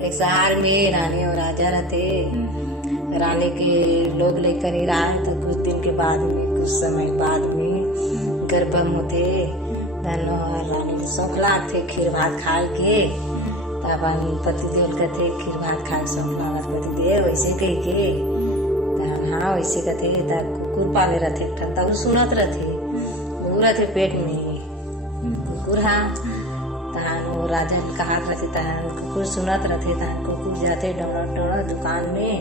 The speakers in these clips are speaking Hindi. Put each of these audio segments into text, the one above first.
एक शहर में रानी और राजा रहते। रानी के लोग लेकर ही रहा तो कुछ दिन के बाद में, कुछ समय बाद में गर्भम होते। धनो रानी शौखला थे खीर भात खाए के। तब पतिदेव कहते खीर भात खाए शौखला पतिदेव वैसे कही के। हाँ वैसे कहते तब कुकुर पाले रहते। तब सुनत रहते वो रहते पेट में कुकुर। हाँ तहान वो राजा कहा रहते तहान कुकुर सुनत रहते। तहान कुकुर जाते डोड़ डोड़ दुकान में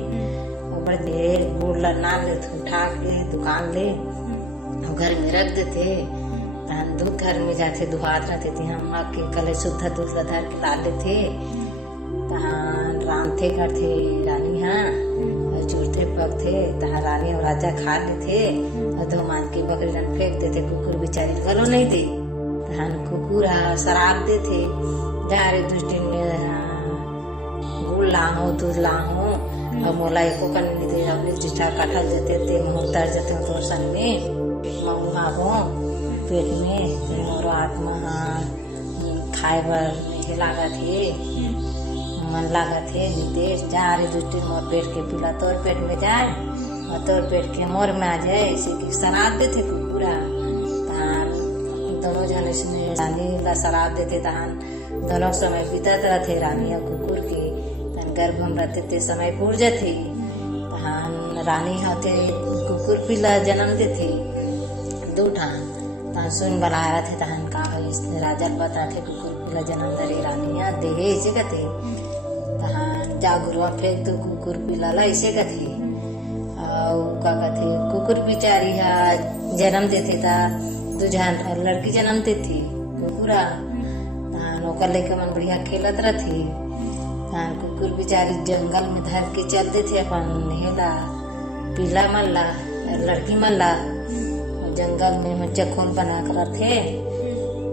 और बड़े गुड़ नाल ले उठा के दुकान ले घर में रख देते। तहान दूध घर में जाते दुहात रहते थे। हम के कले शुद्ध दूध धर के ला लेते। तहान रांधते करते रानी। हाँ चूरते पकते। तहां रानी और राजा खा लेते और दो मान की बकरी रन फेंक देते। कुकुर बेचारी गलो नहीं दे। तहां कुकुर शराब देते जा रे दृष्टि में गुड़ लाहो दूध लाहो और मोला एको कन नहीं दे। अपने चिट्ठा काठा देते ते उतर जाते तो सन में मऊमा हो पेट में और आत्मा खाए बर लागत है मन लागत है विदेश जा रे दृष्टि मोर पेट के पीला तोर पेट में जाए और तोर पेट के मोर में आ जाए। इसी की शराब देते कुकुरा। तहान दोनों जन इसमें रानी ला शराब देते। तहान दोनों समय बीतत रहते रानी और कुकुर के। तहान गर्भम रहते ते समय पूर जाते। तहान रानी होते कुकुर पीला जन्म देते दूठा। तहान सुन बनाया रहते। तहान का इसने राजा बता थे कुकुर पीला जन्म दे रानिया देहे ऐसे कहते। तहां जागुरवा फेंक तो कुकुर पिलाला ऐसे कथे। और का कथे कुकुर बिचारी जन्म देते था दुझान लड़की जन्म देती कुकुरा। तहां ओकर लेके मन बढ़िया खेलत रहती। तहां कुकुर बिचारी जंगल में धर के चल देते अपन हेला पीला मल्ला लड़की मल्ला जंगल में चखोल बना कर रखे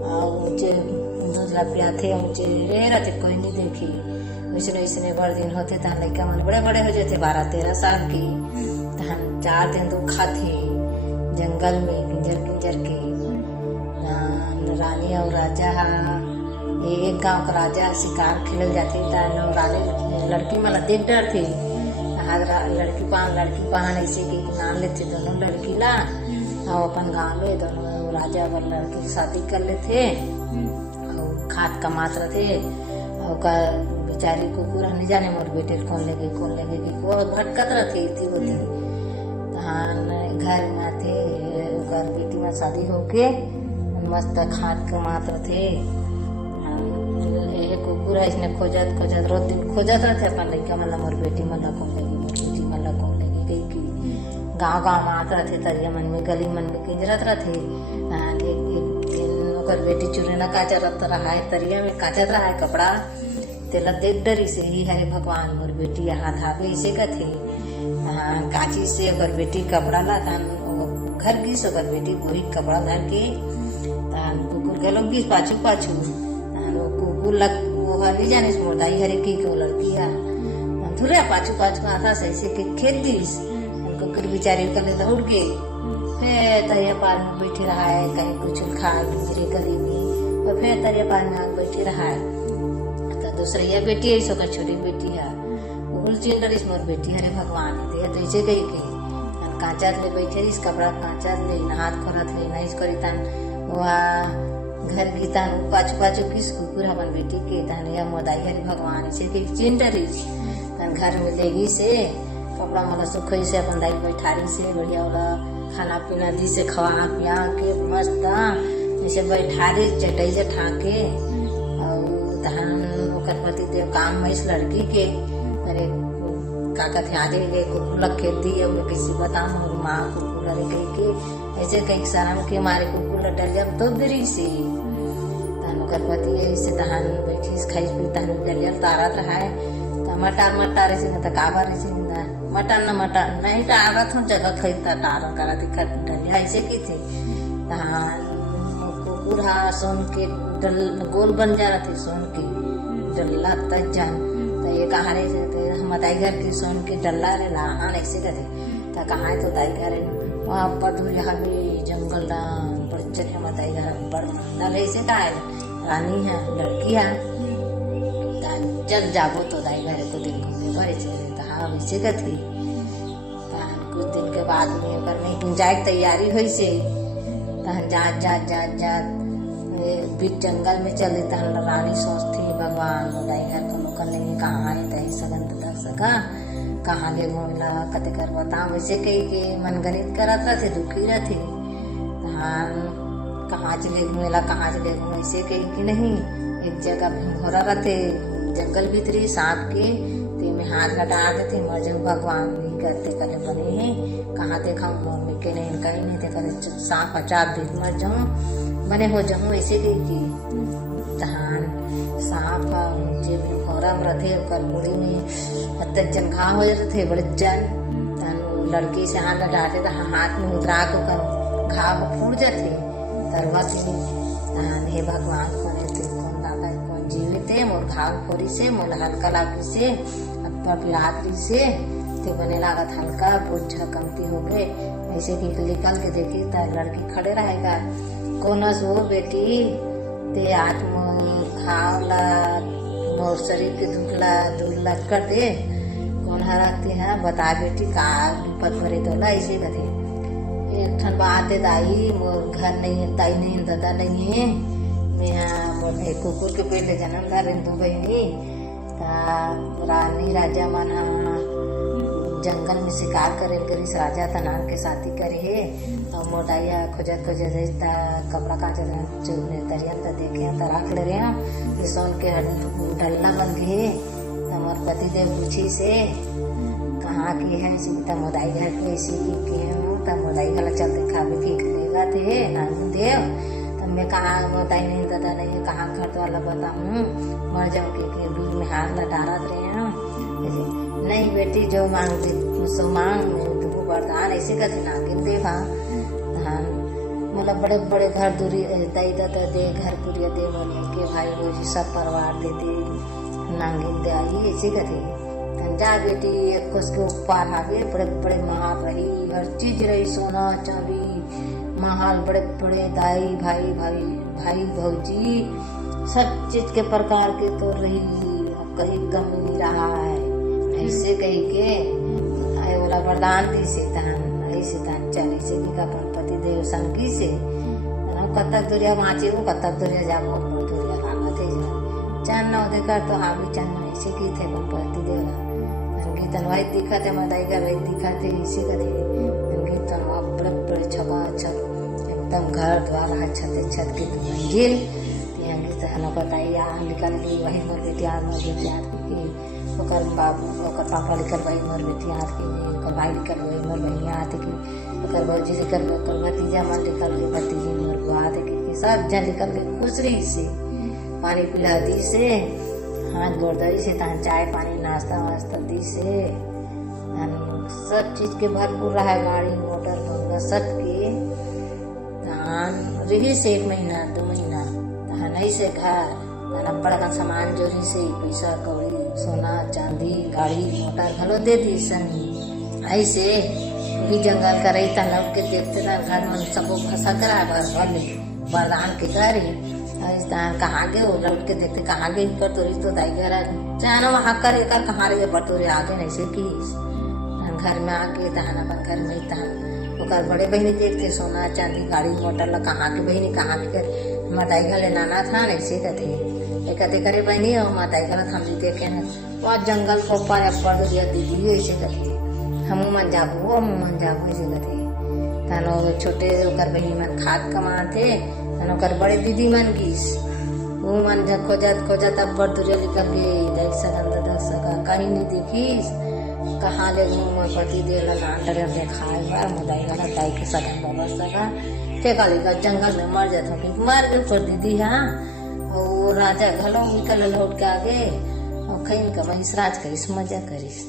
और ऊंचे दूध ला पियाथे ऊंचे रहते कोई नहीं देखी। वैसे इसने बड़े दिन होते तहां लड़का मन बड़े बड़े हो जाते 12-13 साल की। तहां 4 दिन तो खाते जंगल में किंजर किंजर के। रानी और राजा एक गांव का राजा शिकार खेल जाते। रानी लड़की मला देख डर थे। लड़की पहान ऐसे के नाम लेते दोनों लड़की ला और अपन गाँव में दोनों राजा और लड़की की शादी कर लेते और खाद कमात रहते। और बेचारी कुकुर नहीं जाने मोर बेटे कौन लेगे वो भटकत रहती थी होती। तहां घर में आते बेटी में शादी होके मस्त खाद कमात रहते। कुकुर है इसने खोजत रोज दिन खोजत रहते अपन लड़का मतलब मोर बेटी मला कौन लेगी कहीं की गाँव में आत रहते। तरिया मन में गली मन में किंजरत रहते। एक दिन ओकर बेटी चुरे न काचरत रहा है तरिया में काचत रहा है कपड़ा तेला देख डरी से ही हरे भगवान मोर बेटी हाथ आवे ऐसे कथे। काची से अगर बेटी कपड़ा ला घर गिस अगर बेटी वही कपड़ा धर के कुकुर के लोग गिस पाछू कुकुर लग वो नहीं जाने मोटाई हरे की लड़की धुले पाछू आता से ऐसे के खेत दिस कुकुर बेचारी कर दौड़ के फिर तरिया पार में बैठे रहा है कहीं कुछ खा मेरे गली में और फिर तरिया पार में बैठे रहा है। दूसरी बेटी है सोकर छोटी बेटी है उल चिन डरिस मोर बेटी हरे भगवान दे तो ऐसे कही के कांचा ले बैठे इस कपड़ा कांचा ले हाथ खोलत ले नहीं करी तन वहाँ घर की तन पाछू किस कुकुर अपन बेटी के तन या मोदाई हरे भगवान ऐसे के चिन डरिस तन घर में लेगी से कपड़ा मला सुखई से अपन दाई बैठारी से बढ़िया वाला खाना पीना दी से खवा पिया के मस्त ऐसे बैठारी चटाई से ठाके ओकर पति देव काम में इस लड़की के अरे काका थे आजे ले कुकुर खेत दी किसी बताऊं माँ कुकुर अरे कही के ऐसे कई शर्म के मारे कुकुर डर जब तो देरी से तहन ओकर पति ऐसे तहन बैठी खाई पी तहन डरियल तारत रहा है मटार ऐसे न काबर ऐसे मटन नहीं टारत हूँ जगह खरीदता टार करा दिक्कत डरिया ऐसे की थे। तहन कुकुर सोन के गोल बन जा रहा थे सोन के डल्ला तक जान तो ये कहा रहे हम दाई घर की सोन के डल्ला रे लान ऐसे करे तो कहा तो दाई घर वहाँ पर दूर यहाँ भी जंगल बड़ चले हम दाई घर बड़ डल ऐसे कहा रानी है लड़की है जग जागो तो दाई चले तहाँ वैसे कथी कुछ दिन के बाद में ओकर नहीं जाए तैयारी हुई से तहन जात बीच जंगल में चले तहन रानी सोचती भगवान मोदाई घर को नहीं कहाँ है तही सगन दर सका कहाँ ले घूमला कते कर बता वैसे कही के मनगणित करत रहे दुखी रहे तहन कहाँ चले घूमेला कहाँ चले घूमे ऐसे कही कि नहीं एक जगह भीमोरा रहते जंगल भीतरी सांप के ते में हाथ लटा देते मर जाऊ भगवान नहीं करते कले बने हैं कहाँ देखा मोर के नहीं कहीं नहीं थे करे सांप अचाप देख मर जाऊँ बने हो जाऊँ ऐसे कही की तहान सांप जे भीमोरा में रहते कर मुड़ी में अत्तर जन घाव हो जाते थे बड़े जन तन लड़की से हाथ लटाते तो हाथ में उतरा को कर घाव फूट जाते तरवत हे भगवान को कौन दादा कौन जीवित है मोर घाव फोरी से मोर हल्का लागी से पिरात्री से ते बने लागत हल्का बुझ कमती हो गए ऐसे कि निकल के देखी तो लड़की खड़े रहेगा कौन सो बेटी ते हाथ में घाव ला मोर शरीर के दुखला दूर कर दे कौन हराते हैं बता बेटी का विपद भरे तो ला ऐसे कथे एक ठन बात है दाई मोर घर नहीं है ताई नहीं दादा नहीं है मैं मोर कुकुर के पेट ले जन्मदार हिंदू बहनी रानी राजा मन जंगल में शिकार करे करिस राजा तनार के साथी करे है और मोटाइया खोजत कपड़ा काचा चुने तरिया देखे तो रख ले रहे हैं सोन के डल्ला बन गए तमोर पति देव पूछी से कहाँ की है सीता मोदाई घर पे ऐसी की है तब मोदाई गला चलते खावे की लेगा थे नानी देव तब मैं कहाँ मोदाई नहीं दादा नहीं कहाँ घर वाला बताऊँ मर जाऊँ के बीच में हाथ लटारा रहे हैं नहीं बेटी जो मांगती सो मांग तुमको वरदान ऐसे कथे नागिन दे मतलब बड़े बड़े घर दूरी दई दादा दे घर पुरिया दे बोले के भाई रोजी सब परिवार दे दे नागिन दे आई ऐसे कथे जा बेटी एक कोस के ऊपर आगे बड़े बड़े महल रही हर चीज रही सोना चांदी महल बड़े बड़े दाई भाई भाई भाई भौजी सब चीज के प्रकार के तो रही कहीं कम नहीं रहा है ऐसे कही के बोला वरदान दी से तहन ऐसे तहन चल ऐसे की अपन पति देव संगी से कतक दूरिया माचे वो कतक दूरिया जाबो दूरिया लागत है चन न देखा तो हामी चन ऐसे की थे पति देव गीतन वही दिखा थे मदाई का वही दिखा थे इसी का थे गीतन बड़े बड़े छपा छत एकदम घर द्वार छत की मंजिल यहाँ गीतन बताई यहाँ निकल गई वही मोर बेटी याद की ओकर बाबू ओकर पापा लिखल वही मोर बेटी याद की ओकर भाई लिखल वही मोर बहनिया याद की ओकर भौजी लिखल ओकर भतीजा मन लिखल के भतीजी मोर बुआ की सब जन लिखल के खुशरी से पानी पिला दी से हाथ गोड़ दी से तहन चाय पानी नाश्ता वास्ता दी से सब चीज के भरपूर रहा गाड़ी मोटर बंगा सब के तहन रही से 1 महीना 2 महीना तहन ऐसे घर बड़ा सामान जोरी से पैसा कौड़ी सोना चांदी गाड़ी मोटर घलो दे दी संगी ऐसे भी जंगल का रही तलब के देखते था घर में सब फंसा करा वरदान के घर कहाँ गए लौट के देखते कहाँ गए कर तो दाई घर चाहे वहाँ कर कहाँ रहे पर तोरे आगे नहीं से की घर में आके तहन अपन घर में तहन ओकर बड़े बहनी देखते सोना चांदी गाड़ी मोटर ला कहाँ के बहनी कहाँ के कर माताई घर लाना था ऐसे कथे कथे करे बहनी और माताई घर हम देखे हैं वहाँ जंगल को पर दिया दीदी ऐसे कथे हम मन जाबू हम मन जाबू ऐसे कथे तहन छोटे ओकर बहनी मन खाद कमाते ओकर बड़े दीदी मन गीस वो मन खोजत अब बड़ दूर निकल गए कहीं नहीं देखीस कहाँ ले पति दे डर खाए बार मुदाई वाला दाई के सगन बाबा सगा टेका लेकर जंगल में मर जाता कि मर गए पर दीदी हाँ और वो राजा घलो निकल लौट के आगे और कहीं का महिषराज का इस मजा करीस।